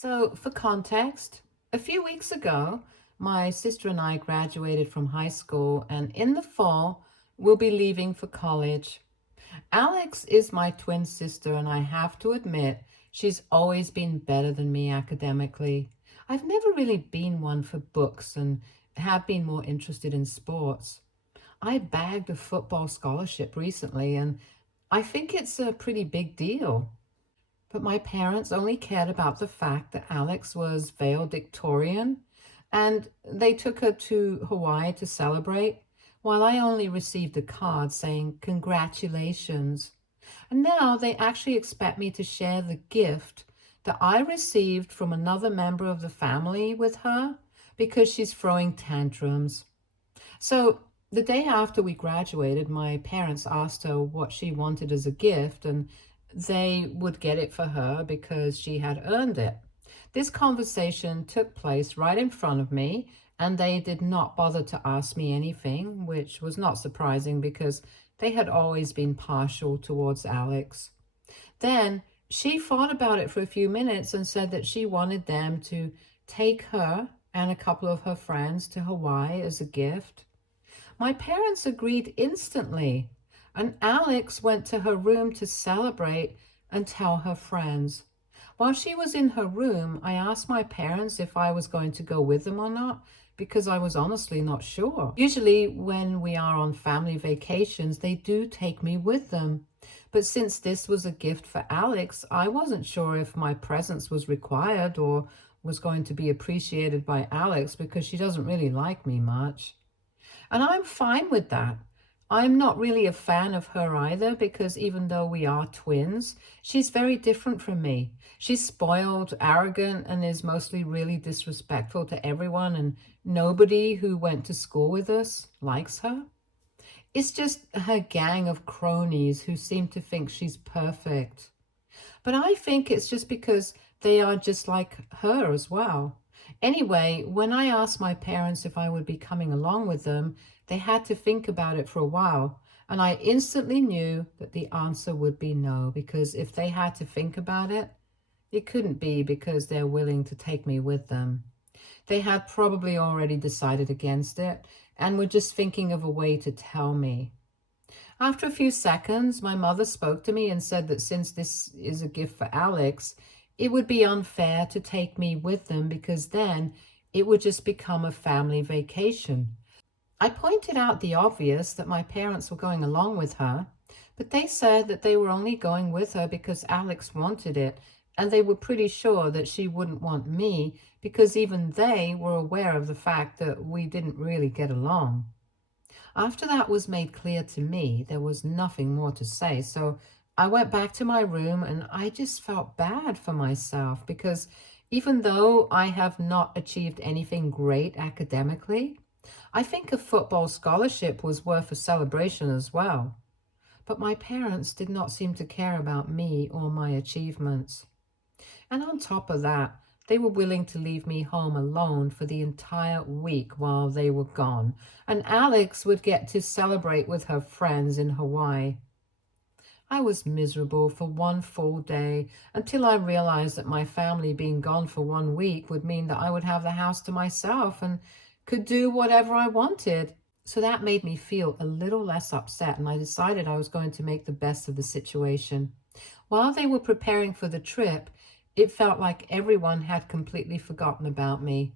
So, for context, a few weeks ago, my sister and I graduated from high school, and in the fall, we'll be leaving for college. Alex is my twin sister, and I have to admit, she's always been better than me academically. I've never really been one for books and have been more interested in sports. I bagged a football scholarship recently, and I think it's a pretty big deal. But my parents only cared about the fact that Alex was valedictorian, and they took her to Hawaii to celebrate, while I only received a card saying congratulations. And now they actually expect me to share the gift that I received from another member of the family with her because she's throwing tantrums. So the day after we graduated, my parents asked her what she wanted as a gift, and they would get it for her because she had earned it. This conversation took place right in front of me, and they did not bother to ask me anything, which was not surprising because they had always been partial towards Alex. Then she thought about it for a few minutes and said that she wanted them to take her and a couple of her friends to Hawaii as a gift. My parents agreed instantly, and Alex went to her room to celebrate and tell her friends. While she was in her room, I asked my parents if I was going to go with them or not, because I was honestly not sure. Usually, when we are on family vacations, they do take me with them. But since this was a gift for Alex, I wasn't sure if my presence was required or was going to be appreciated by Alex because she doesn't really like me much. And I'm fine with that. I'm not really a fan of her either because even though we are twins, she's very different from me. She's spoiled, arrogant, and is mostly really disrespectful to everyone, and nobody who went to school with us likes her. It's just her gang of cronies who seem to think she's perfect. But I think it's just because they are just like her as well. Anyway, when I asked my parents if I would be coming along with them, they had to think about it for a while. And I instantly knew that the answer would be no, because if they had to think about it, it couldn't be because they're willing to take me with them. They had probably already decided against it and were just thinking of a way to tell me. After a few seconds, my mother spoke to me and said that since this is a gift for Alex, it would be unfair to take me with them because then it would just become a family vacation. I pointed out the obvious that my parents were going along with her, but they said that they were only going with her because Alex wanted it, and they were pretty sure that she wouldn't want me because even they were aware of the fact that we didn't really get along. After that was made clear to me, there was nothing more to say, so I went back to my room and I just felt bad for myself because even though I have not achieved anything great academically, I think a football scholarship was worth a celebration as well. But my parents did not seem to care about me or my achievements. And on top of that, they were willing to leave me home alone for the entire week while they were gone, and Alex would get to celebrate with her friends in Hawaii. I was miserable for one full day until I realized that my family being gone for 1 week would mean that I would have the house to myself and could do whatever I wanted. So that made me feel a little less upset, and I decided I was going to make the best of the situation. While they were preparing for the trip, it felt like everyone had completely forgotten about me.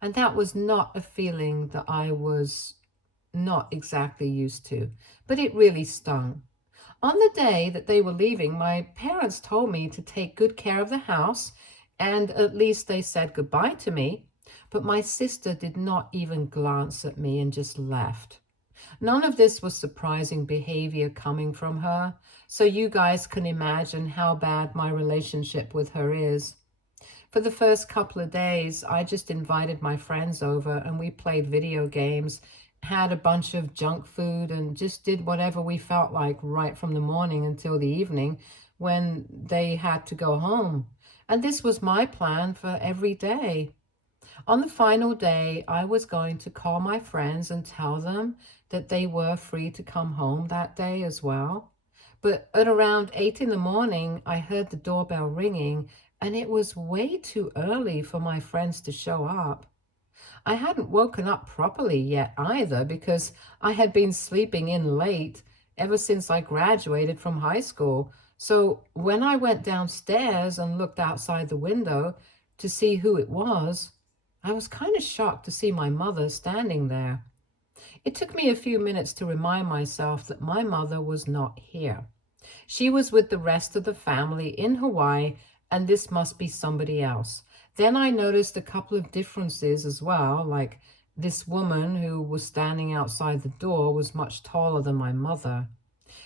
And that was not a feeling that I was not exactly used to, but it really stung. On the day that they were leaving, my parents told me to take good care of the house, and at least they said goodbye to me. But my sister did not even glance at me and just left. None of this was surprising behavior coming from her, so you guys can imagine how bad my relationship with her is. For the first couple of days, I just invited my friends over and we played video games, had a bunch of junk food, and just did whatever we felt like right from the morning until the evening when they had to go home. And this was my plan for every day. On the final day, I was going to call my friends and tell them that they were free to come home that day as well. But at around 8 in the morning, I heard the doorbell ringing, and it was way too early for my friends to show up. I hadn't woken up properly yet either because I had been sleeping in late ever since I graduated from high school. So when I went downstairs and looked outside the window to see who it was, I was kind of shocked to see my mother standing there. It took me a few minutes to remind myself that my mother was not here. She was with the rest of the family in Hawaii, and this must be somebody else. Then I noticed a couple of differences as well, like this woman who was standing outside the door was much taller than my mother.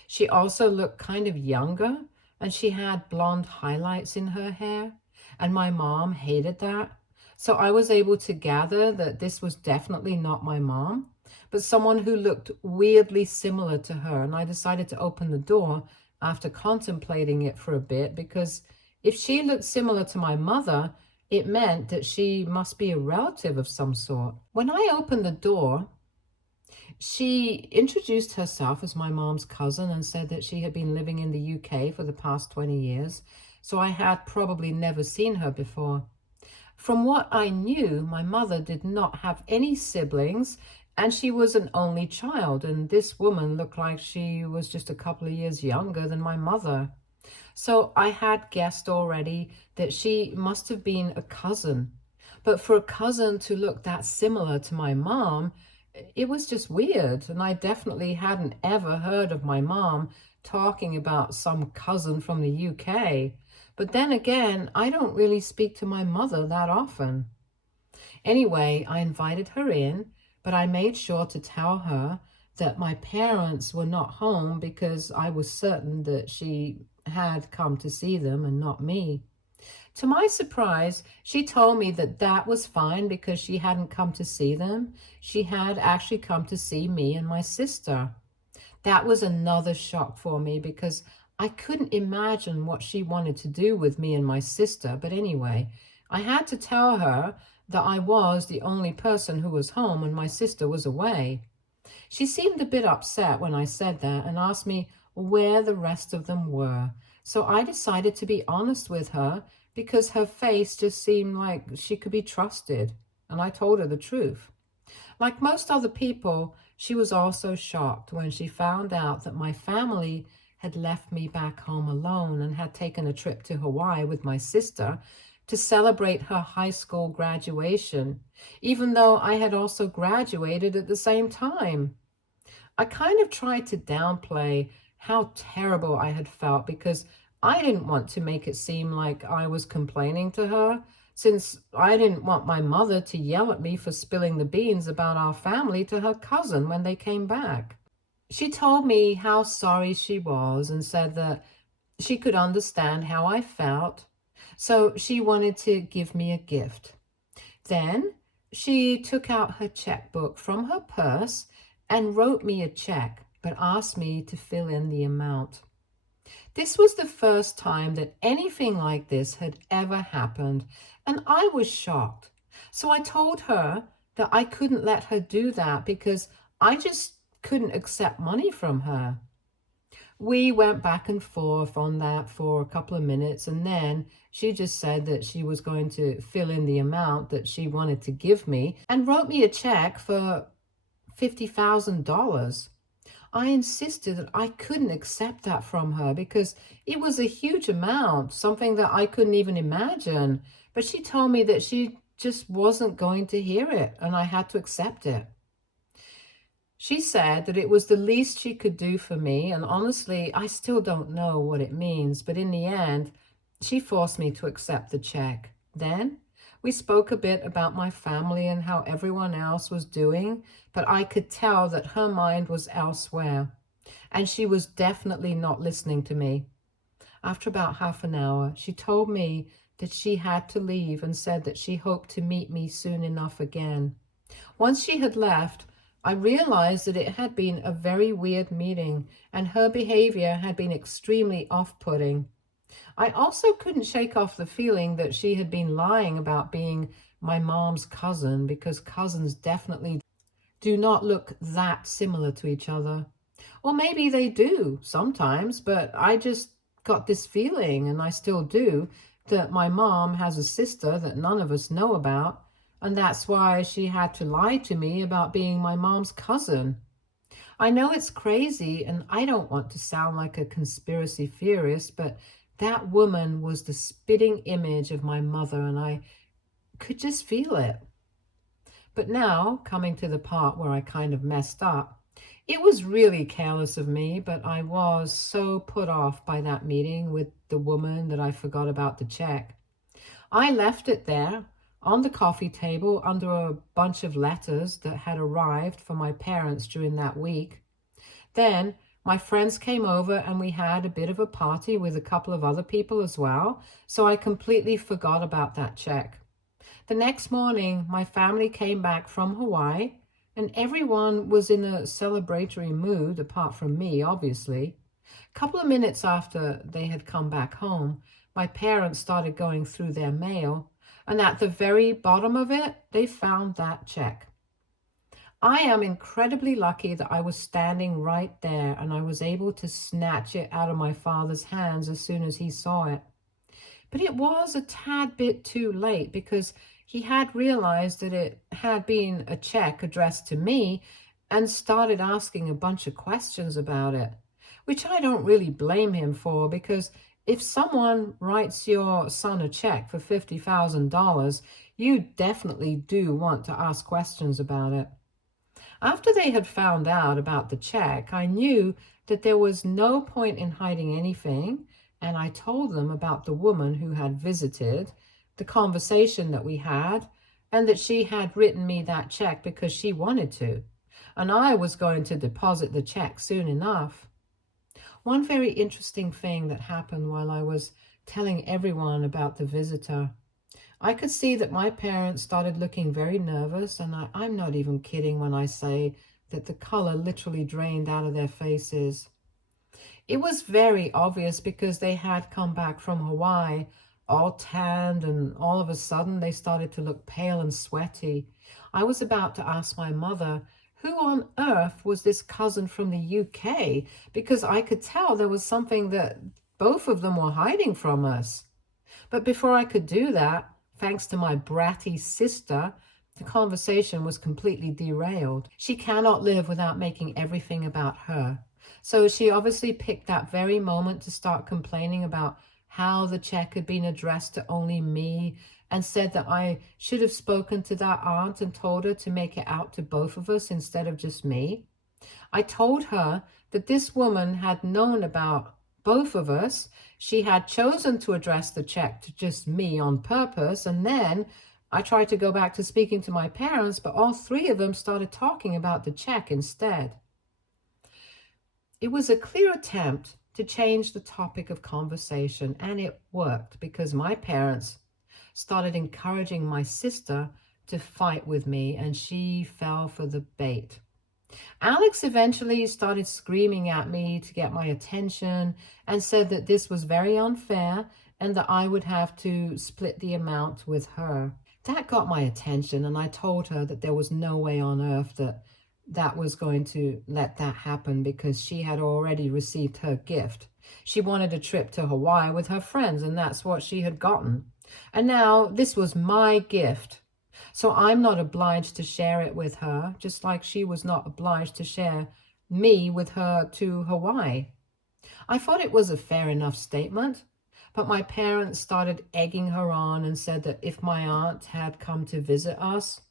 She also looked kind of younger, and she had blonde highlights in her hair, and my mom hated that. So I was able to gather that this was definitely not my mom, but someone who looked weirdly similar to her, and I decided to open the door after contemplating it for a bit, because if she looked similar to my mother, it meant that she must be a relative of some sort. When I opened the door, she introduced herself as my mom's cousin and said that she had been living in the UK for the past 20 years, so I had probably never seen her before. From what I knew, my mother did not have any siblings, and she was an only child, and this woman looked like she was just a couple of years younger than my mother. So I had guessed already that she must have been a cousin. But for a cousin to look that similar to my mom, it was just weird. And I definitely hadn't ever heard of my mom talking about some cousin from the UK. But then again, I don't really speak to my mother that often. Anyway, I invited her in, but I made sure to tell her that my parents were not home because I was certain that she had come to see them and not me. To my surprise, she told me that that was fine because she hadn't come to see them. She had actually come to see me and my sister. That was another shock for me because I couldn't imagine what she wanted to do with me and my sister. But anyway, I had to tell her that I was the only person who was home and my sister was away. She seemed a bit upset when I said that and asked me where the rest of them were. So I decided to be honest with her because her face just seemed like she could be trusted, and I told her the truth. Like most other people, she was also shocked when she found out that my family had left me back home alone and had taken a trip to Hawaii with my sister to celebrate her high school graduation, even though I had also graduated at the same time. I kind of tried to downplay how terrible I had felt because I didn't want to make it seem like I was complaining to her, since I didn't want my mother to yell at me for spilling the beans about our family to her cousin when they came back. She told me how sorry she was and said that she could understand how I felt, so she wanted to give me a gift. Then she took out her checkbook from her purse and wrote me a check, but asked me to fill in the amount. This was the first time that anything like this had ever happened, and I was shocked. So I told her that I couldn't let her do that because I just couldn't accept money from her. We went back and forth on that for a couple of minutes, and then she just said that she was going to fill in the amount that she wanted to give me and wrote me a check for $50,000. I insisted that I couldn't accept that from her because it was a huge amount, something that I couldn't even imagine. But she told me that she just wasn't going to hear it, and I had to accept it. She said that it was the least she could do for me, and honestly, I still don't know what it means, but in the end, she forced me to accept the check. Then we spoke a bit about my family and how everyone else was doing, but I could tell that her mind was elsewhere, and she was definitely not listening to me. After about half an hour, she told me that she had to leave and said that she hoped to meet me soon enough again. Once she had left, I realized that it had been a very weird meeting, and her behavior had been extremely off-putting. I also couldn't shake off the feeling that she had been lying about being my mom's cousin, because cousins definitely do not look that similar to each other. Or maybe they do sometimes, but I just got this feeling, and I still do, that my mom has a sister that none of us know about, and that's why she had to lie to me about being my mom's cousin. I know it's crazy, and I don't want to sound like a conspiracy theorist, but that woman was the spitting image of my mother, and I could just feel it. But now, coming to the part where I kind of messed up, it was really careless of me, but I was so put off by that meeting with the woman that I forgot about the check. I left it there on the coffee table under a bunch of letters that had arrived for my parents during that week. Then my friends came over and we had a bit of a party with a couple of other people as well, so I completely forgot about that check. The next morning, my family came back from Hawaii, and everyone was in a celebratory mood, apart from me, obviously. A couple of minutes after they had come back home, my parents started going through their mail, and at the very bottom of it, they found that check. I am incredibly lucky that I was standing right there and I was able to snatch it out of my father's hands as soon as he saw it. But it was a tad bit too late because he had realized that it had been a check addressed to me and started asking a bunch of questions about it, which I don't really blame him for, because if someone writes your son a check for $50,000, you definitely do want to ask questions about it. After they had found out about the check, I knew that there was no point in hiding anything, and I told them about the woman who had visited, the conversation that we had, and that she had written me that check because she wanted to, and I was going to deposit the check soon enough. One very interesting thing that happened while I was telling everyone about the visitor, I could see that my parents started looking very nervous, and I'm not even kidding when I say that the color literally drained out of their faces. It was very obvious because they had come back from Hawaii all tanned, and all of a sudden they started to look pale and sweaty. I was about to ask my mother, who on earth was this cousin from the UK? Because I could tell there was something that both of them were hiding from us. But before I could do that, thanks to my bratty sister, the conversation was completely derailed. She cannot live without making everything about her. So she obviously picked that very moment to start complaining about how the check had been addressed to only me, and said that I should have spoken to that aunt and told her to make it out to both of us instead of just me. I told her that this woman had known about both of us. She had chosen to address the check to just me on purpose, and then I tried to go back to speaking to my parents, but all three of them started talking about the check instead. It was a clear attempt to change the topic of conversation, and it worked because my parents started encouraging my sister to fight with me, and she fell for the bait. Alex eventually started screaming at me to get my attention and said that this was very unfair and that I would have to split the amount with her. That got my attention, and I told her that there was no way on earth that was going to let that happen because she had already received her gift. She wanted a trip to Hawaii with her friends, and that's what she had gotten. And now this was my gift. So I'm not obliged to share it with her, just like she was not obliged to share me with her to Hawaii. I thought it was a fair enough statement, but my parents started egging her on and said that if my aunt had come to visit us,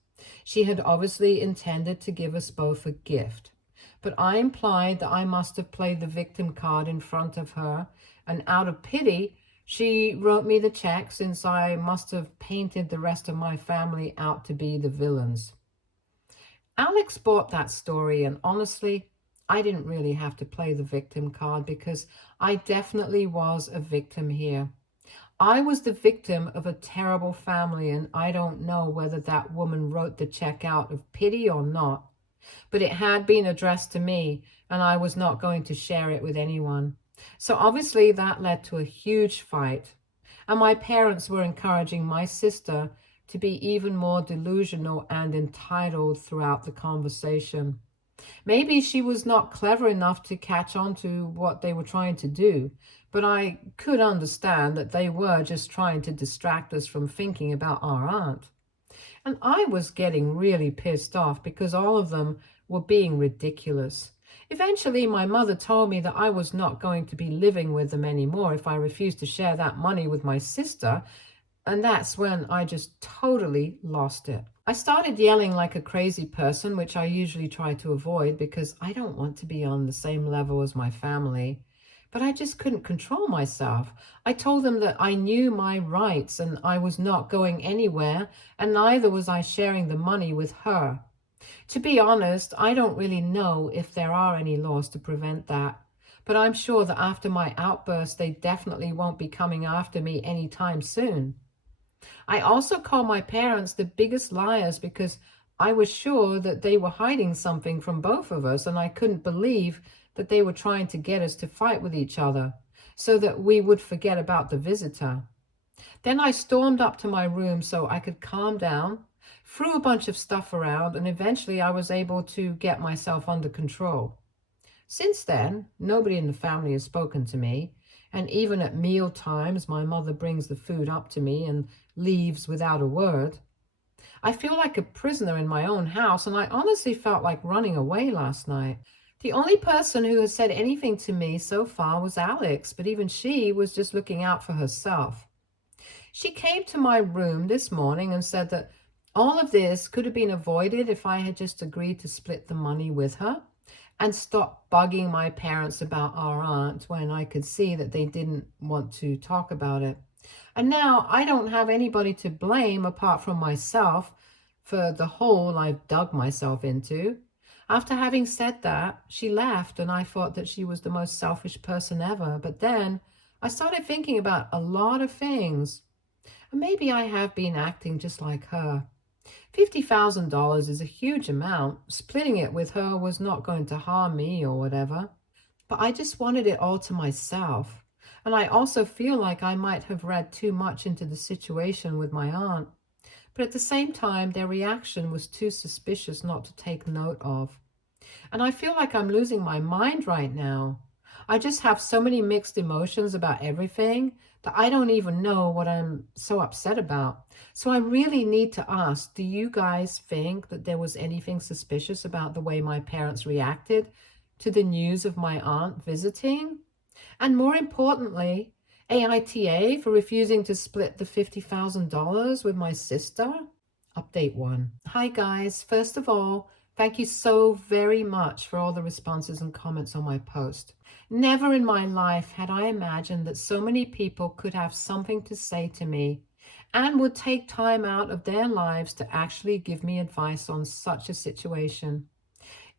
she had obviously intended to give us both a gift. But I implied that I must have played the victim card in front of her, and out of pity, she wrote me the check, since I must have painted the rest of my family out to be the villains. Alex bought that story, and honestly, I didn't really have to play the victim card because I definitely was a victim here. I was the victim of a terrible family, and I don't know whether that woman wrote the check out of pity or not. But it had been addressed to me, and I was not going to share it with anyone. So obviously that led to a huge fight, and my parents were encouraging my sister to be even more delusional and entitled throughout the conversation. Maybe she was not clever enough to catch on to what they were trying to do, but I could understand that they were just trying to distract us from thinking about our aunt. And I was getting really pissed off because all of them were being ridiculous. Eventually, my mother told me that I was not going to be living with them anymore if I refused to share that money with my sister, and that's when I just totally lost it. I started yelling like a crazy person, which I usually try to avoid because I don't want to be on the same level as my family. But I just couldn't control myself. I told them that I knew my rights and I was not going anywhere, and neither was I sharing the money with her. To be honest, I don't really know if there are any laws to prevent that. But I'm sure that after my outburst, they definitely won't be coming after me anytime soon. I also called my parents the biggest liars because I was sure that they were hiding something from both of us, and I couldn't believe that they were trying to get us to fight with each other so that we would forget about the visitor. Then I stormed up to my room so I could calm down, threw a bunch of stuff around, and eventually I was able to get myself under control. Since then, nobody in the family has spoken to me, and even at meal times, my mother brings the food up to me and leaves without a word. I feel like a prisoner in my own house, and I honestly felt like running away last night. The only person who has said anything to me so far was Alex, but even she was just looking out for herself. She came to my room this morning and said that all of this could have been avoided if I had just agreed to split the money with her and stop bugging my parents about our aunt when I could see that they didn't want to talk about it. And now I don't have anybody to blame apart from myself for the hole I've dug myself into. After having said that, she left, and I thought that she was the most selfish person ever. But then I started thinking about a lot of things. And maybe I have been acting just like her. $50,000 is a huge amount. Splitting it with her was not going to harm me or whatever. But I just wanted it all to myself. And I also feel like I might have read too much into the situation with my aunt. But at the same time, their reaction was too suspicious not to take note of. And I feel like I'm losing my mind right now. I just have so many mixed emotions about everything that I don't even know what I'm so upset about. So I really need to ask, do you guys think that there was anything suspicious about the way my parents reacted to the news of my aunt visiting? And more importantly, AITA for refusing to split the $50,000 with my sister? Update 1. Hi guys, first of all, thank you so very much for all the responses and comments on my post. Never in my life had I imagined that so many people could have something to say to me and would take time out of their lives to actually give me advice on such a situation.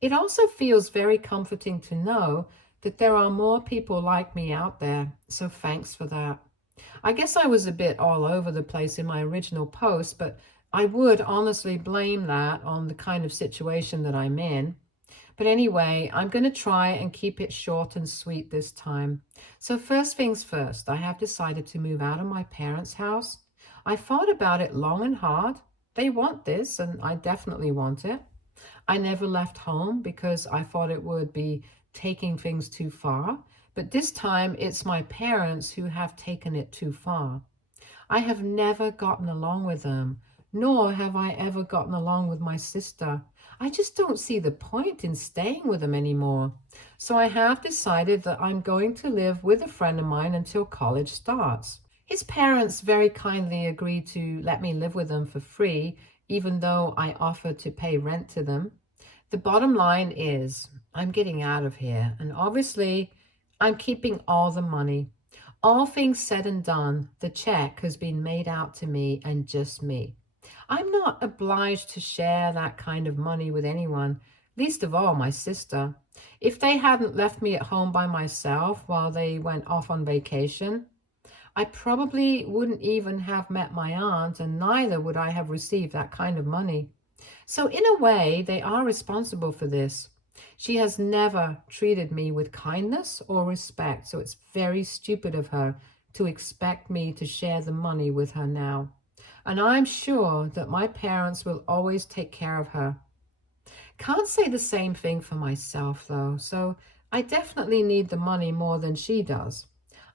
It also feels very comforting to know that there are more people like me out there, so thanks for that. I guess I was a bit all over the place in my original post, but I would honestly blame that on the kind of situation that I'm in. But anyway, I'm going to try and keep it short and sweet this time. So first things first, I have decided to move out of my parents' house. I thought about it long and hard. They want this, and I definitely want it. I never left home because I thought it would be taking things too far, but this time it's my parents who have taken it too far. I have never gotten along with them, nor have I ever gotten along with my sister. I just don't see the point in staying with them anymore. So I have decided that I'm going to live with a friend of mine until college starts. His parents very kindly agreed to let me live with them for free, even though I offered to pay rent to them. The bottom line is I'm getting out of here, and obviously I'm keeping all the money. All things said and done, the check has been made out to me and just me. I'm not obliged to share that kind of money with anyone, least of all my sister. If they hadn't left me at home by myself while they went off on vacation, I probably wouldn't even have met my aunt, and neither would I have received that kind of money. So in a way, they are responsible for this. She has never treated me with kindness or respect, so it's very stupid of her to expect me to share the money with her now. And I'm sure that my parents will always take care of her. Can't say the same thing for myself, though, so I definitely need the money more than she does.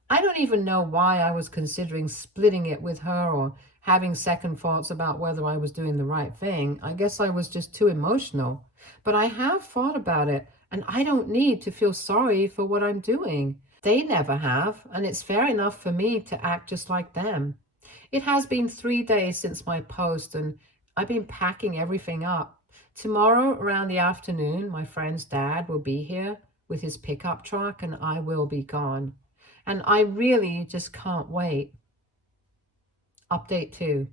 I don't even know why I was considering splitting it with her or having second thoughts about whether I was doing the right thing. I guess I was just too emotional. But I have thought about it, and I don't need to feel sorry for what I'm doing. They never have, and it's fair enough for me to act just like them. It has been 3 days since my post, and I've been packing everything up. Tomorrow, around the afternoon, my friend's dad will be here with his pickup truck, and I will be gone. And I really just can't wait. Update 2.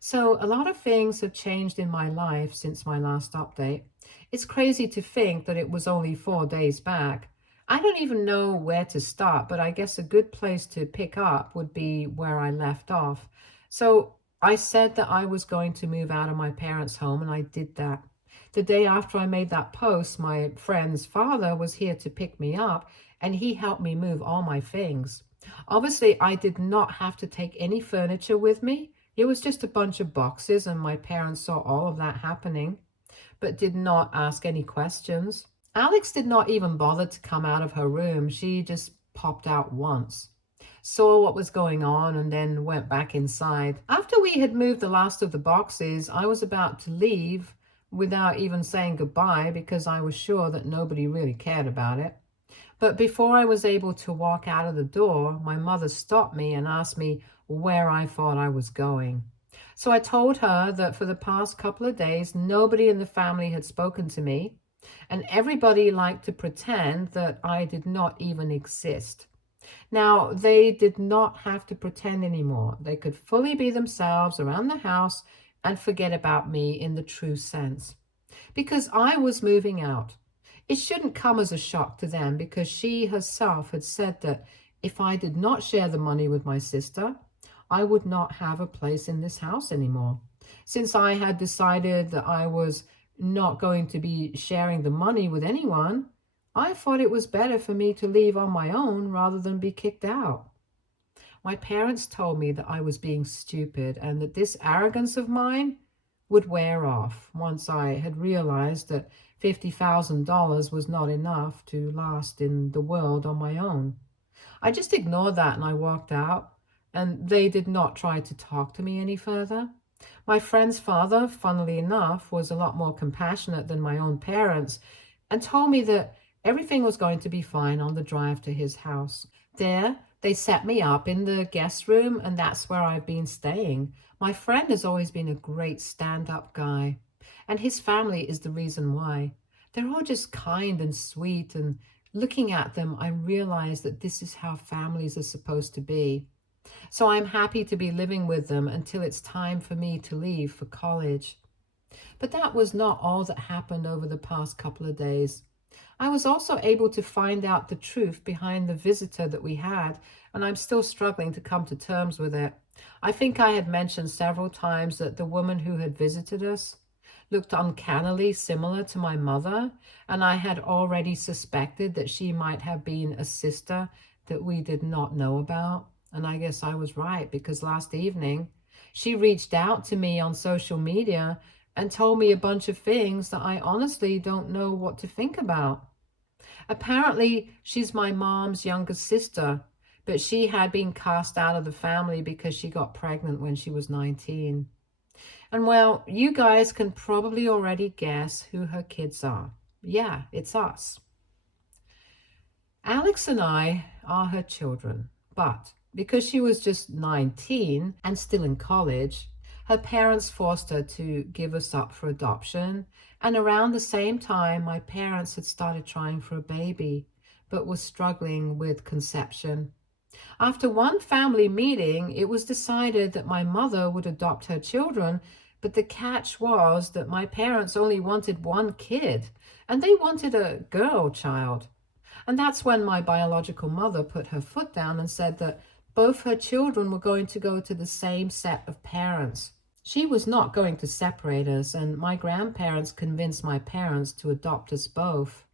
So, a lot of things have changed in my life since my last update. It's crazy to think that it was only 4 days back. I don't even know where to start, but I guess a good place to pick up would be where I left off. So, I said that I was going to move out of my parents' home, and I did that. The day after I made that post, my friend's father was here to pick me up, and he helped me move all my things. Obviously, I did not have to take any furniture with me. It was just a bunch of boxes, and my parents saw all of that happening, but did not ask any questions. Alex did not even bother to come out of her room. She just popped out once, saw what was going on, and then went back inside. After we had moved the last of the boxes, I was about to leave without even saying goodbye because I was sure that nobody really cared about it. But before I was able to walk out of the door, my mother stopped me and asked me where I thought I was going. So I told her that for the past couple of days, nobody in the family had spoken to me, and everybody liked to pretend that I did not even exist. Now, they did not have to pretend anymore. They could fully be themselves around the house and forget about me in the true sense. Because I was moving out. It shouldn't come as a shock to them because she herself had said that if I did not share the money with my sister, I would not have a place in this house anymore. Since I had decided that I was not going to be sharing the money with anyone, I thought it was better for me to leave on my own rather than be kicked out. My parents told me that I was being stupid and that this arrogance of mine would wear off once I had realized that $50,000 was not enough to last in the world on my own. I just ignored that and I walked out, and they did not try to talk to me any further. My friend's father, funnily enough, was a lot more compassionate than my own parents and told me that everything was going to be fine on the drive to his house. There, they set me up in the guest room, and that's where I've been staying. My friend has always been a great stand-up guy, and his family is the reason why. They're all just kind and sweet, and looking at them, I realize that this is how families are supposed to be. So I'm happy to be living with them until it's time for me to leave for college. But that was not all that happened over the past couple of days. I was also able to find out the truth behind the visitor that we had, and I'm still struggling to come to terms with it. I think I had mentioned several times that the woman who had visited us looked uncannily similar to my mother, and I had already suspected that she might have been a sister that we did not know about. And I guess I was right, because last evening she reached out to me on social media and told me a bunch of things that I honestly don't know what to think about. Apparently, she's my mom's younger sister, but she had been cast out of the family because she got pregnant when she was 19. And well, you guys can probably already guess who her kids are. Yeah, it's us. Alex and I are her children, but because she was just 19 and still in college, her parents forced her to give us up for adoption, and around the same time, my parents had started trying for a baby, but were struggling with conception. After one family meeting, it was decided that my mother would adopt her children, but the catch was that my parents only wanted one kid, and they wanted a girl child. And that's when my biological mother put her foot down and said that both her children were going to go to the same set of parents. She was not going to separate us, and my grandparents convinced my parents to adopt us both.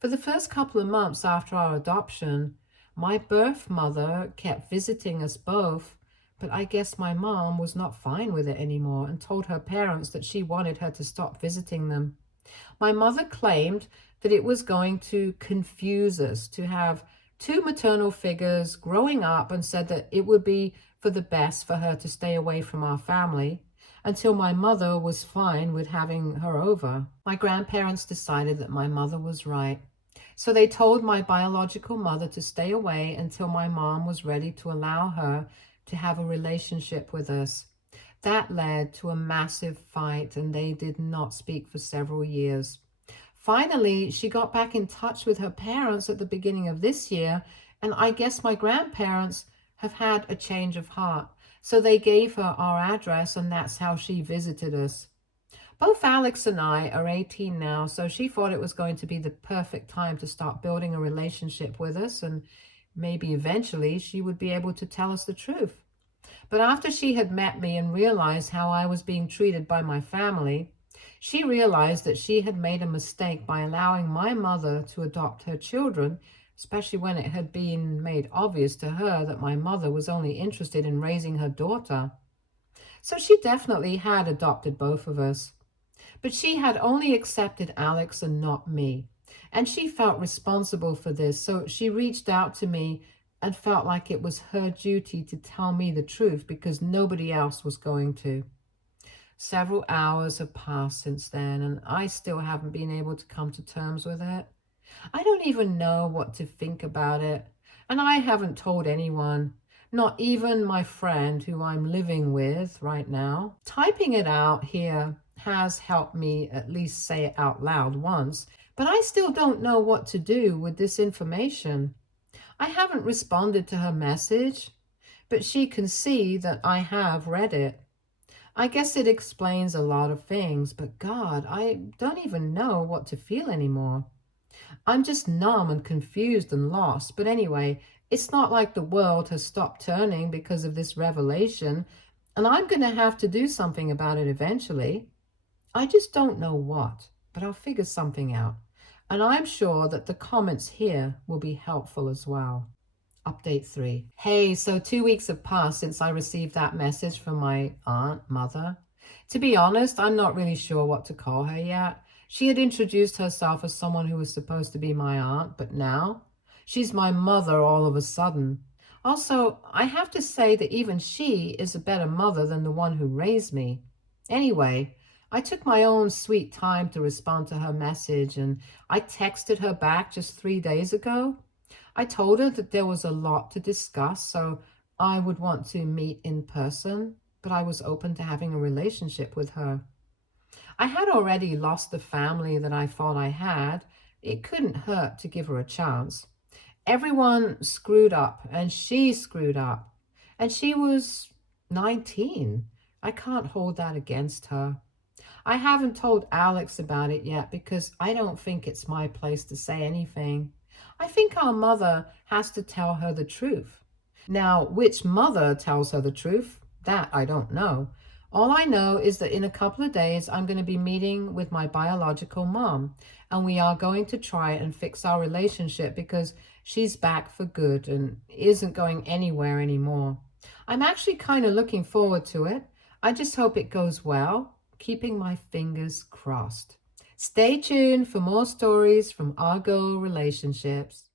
For the first couple of months after our adoption, my birth mother kept visiting us both, but I guess my mom was not fine with it anymore and told her parents that she wanted her to stop visiting them. My mother claimed that it was going to confuse us, to have Two maternal figures growing up and said that it would be for the best for her to stay away from our family until my mother was fine with having her over. My grandparents decided that my mother was right. So they told my biological mother to stay away until my mom was ready to allow her to have a relationship with us. That led to a massive fight, and they did not speak for several years. Finally, she got back in touch with her parents at the beginning of this year, and I guess my grandparents have had a change of heart. So they gave her our address, and that's how she visited us. Both Alex and I are 18 now, so she thought it was going to be the perfect time to start building a relationship with us, and maybe eventually she would be able to tell us the truth. But after she had met me and realized how I was being treated by my family, she realized that she had made a mistake by allowing my mother to adopt her children, especially when it had been made obvious to her that my mother was only interested in raising her daughter. So she definitely had adopted both of us. But she had only accepted Alex and not me. And she felt responsible for this, so she reached out to me and felt like it was her duty to tell me the truth because nobody else was going to. Several hours have passed since then, and I still haven't been able to come to terms with it. I don't even know what to think about it, and I haven't told anyone, not even my friend who I'm living with right now. Typing it out here has helped me at least say it out loud once, but I still don't know what to do with this information. I haven't responded to her message, but she can see that I have read it. I guess it explains a lot of things, but God, I don't even know what to feel anymore. I'm just numb and confused and lost. But anyway, it's not like the world has stopped turning because of this revelation, and I'm going to have to do something about it eventually. I just don't know what, but I'll figure something out. And I'm sure that the comments here will be helpful as well. Update 3. Hey, so 2 weeks have passed since I received that message from my mother. To be honest, I'm not really sure what to call her yet. She had introduced herself as someone who was supposed to be my aunt, but now she's my mother all of a sudden. Also, I have to say that even she is a better mother than the one who raised me. Anyway, I took my own sweet time to respond to her message, and I texted her back just 3 days ago. I told her that there was a lot to discuss, so I would want to meet in person, but I was open to having a relationship with her. I had already lost the family that I thought I had. It couldn't hurt to give her a chance. Everyone screwed up, and she screwed up. And she was 19. I can't hold that against her. I haven't told Alex about it yet because I don't think it's my place to say anything. I think our mother has to tell her the truth. Now, which mother tells her the truth? That I don't know. All I know is that in a couple of days, I'm going to be meeting with my biological mom, and we are going to try and fix our relationship because she's back for good and isn't going anywhere anymore. I'm actually kind of looking forward to it. I just hope it goes well, keeping my fingers crossed. Stay tuned for more stories from Argo Relationships.